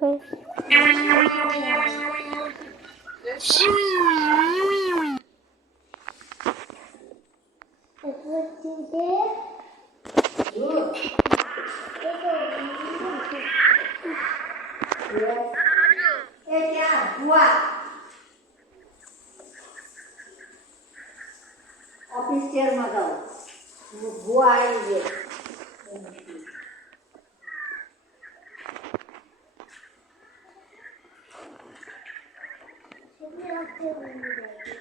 કઈ office chair में जाओ बुआ आई है છોકરી રાખते